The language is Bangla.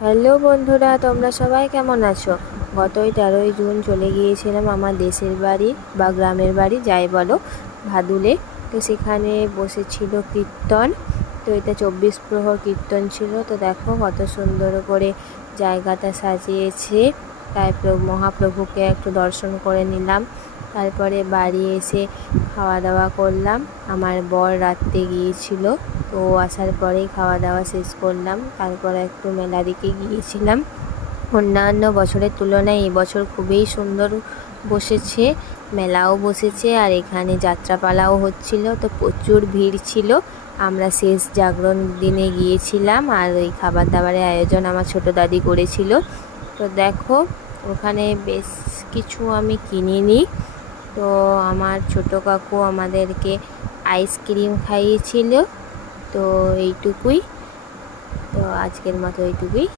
হ্যালো বন্ধুরা, তোমরা সবাই কেমন আছো? গতই 13ই জুন চলে গিয়েছিলাম আমার দেশের বাড়ি বা গ্রামের বাড়ি যাই বলো, ভাদুলে। তো সেখানে বসেছিল কীর্তন। তো এটা 24 প্রহর কীর্তন ছিল। তো দেখো কত সুন্দর করে জায়গাটা সাজিয়েছে। তারপর মহাপ্রভুকে একটু দর্শন করে নিলাম। তারপরে বাড়ি এসে খাওয়া দাওয়া করলাম। আমার বর রাত্রে গিয়েছিল, তো আসার পরেই খাওয়া দাওয়া শেষ করলাম। তারপরে একটু মেলা দিকে গিয়েছিলাম। অন্যান্য বছরের তুলনায় এবছর খুবই সুন্দর বসেছে, মেলাও বসেছে, আর এখানে যাত্রাপালাও হচ্ছিল। তো প্রচুর ভিড় ছিল। আমরা শেষ জাগরণ দিনে গিয়েছিলাম, আর ওই খাবার দাবারের আয়োজন আমার ছোটো দাদি করেছিল। তো দেখো ওখানে বেশ কিছু আমি কিনিনি। তো আমার ছোটো কাকু আমাদেরকে আইসক্রিম খাইয়েছিল। তো এইটুকুই। তো আজকের মতো এইটুকুই।